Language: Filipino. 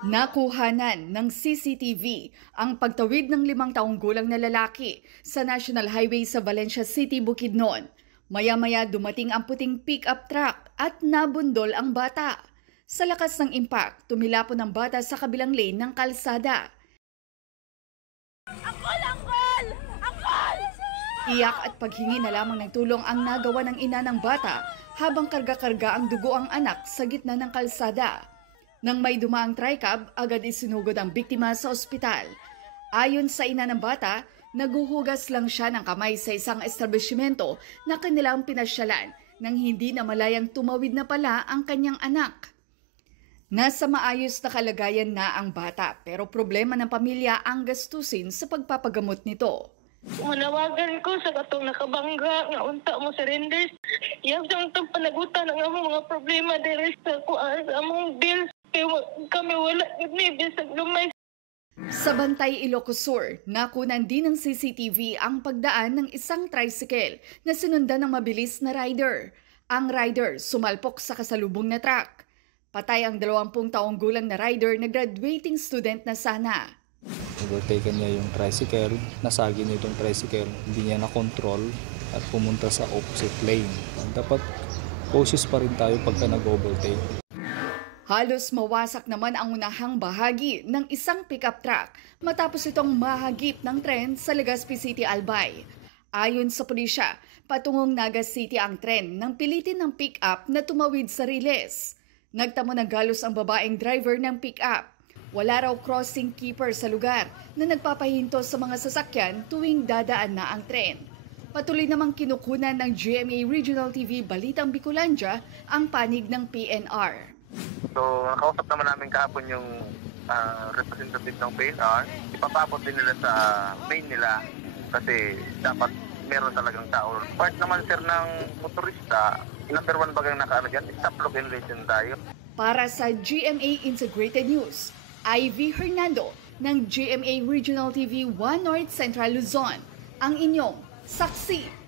Nakuhanan ng CCTV ang pagtawid ng 5 taong gulang na lalaki sa National Highway sa Valencia City, Bukidnon. Maya-maya dumating ang puting pick-up truck at nabundol ang bata. Sa lakas ng impact, tumilapon ang bata sa kabilang lane ng kalsada. Angkol! Angkol! Angkol! Iyak at paghingi na lamang ng tulong ang nagawa ng ina ng bata habang karga-karga ang dugo ang anak sa gitna ng kalsada. Nang may dumaang tricab, agad isinugod ang biktima sa ospital. Ayon sa ina ng bata, naguhugas lang siya ng kamay sa isang establishmento na kanilang pinasyalan nang hindi na malayang tumawid na pala ang kanyang anak. Nasa maayos na kalagayan na ang bata pero problema ng pamilya ang gastusin sa pagpapagamot nito. Manawagan ko sa katong nakabangga nga unta mo surrenders. Iyang sa itong panagutan ng among mga problema dahil sa kuan sa among bills. Kami wala ni bisag lumay. Sa Bantay, Ilocos Sur, nakunan din ng CCTV ang pagdaan ng isang tricycle na sinundan ng mabilis na rider. Ang rider sumalpok sa kasalubong na truck. Patay ang 20 taong gulang na rider na graduating student na sana. Overtaken niya yung tricycle, nasagi niya itong tricycle, hindi niya na-control at pumunta sa opposite lane. Dapat cautious pa rin tayo pagka nag-overtake. Halos mawasak naman ang unahang bahagi ng isang pickup truck matapos itong mahagip ng tren sa Legazpi City, Albay. Ayon sa pulisya, patungong Naga City ang tren nang pilitin ng pickup na tumawid sa riles. Nagtamo ng galos ang babaeng driver ng pickup. Wala raw crossing keeper sa lugar na nagpapahinto sa mga sasakyan tuwing dadaan na ang tren. Patuloy namang kinukunan ng GMA Regional TV Balitang Bicolandia ang panig ng PNR. So, nakausap naman namin kahapon yung representative ng PNR. Ipapabot din nila sa main nila kasi dapat meron talagang tao. Part naman sir ng motorista, number 1 bagang nakaano dyan, stop lock and listen tayo. Para sa GMA Integrated News, Ivy Hernando ng GMA Regional TV 1 North Central Luzon, ang inyong saksi.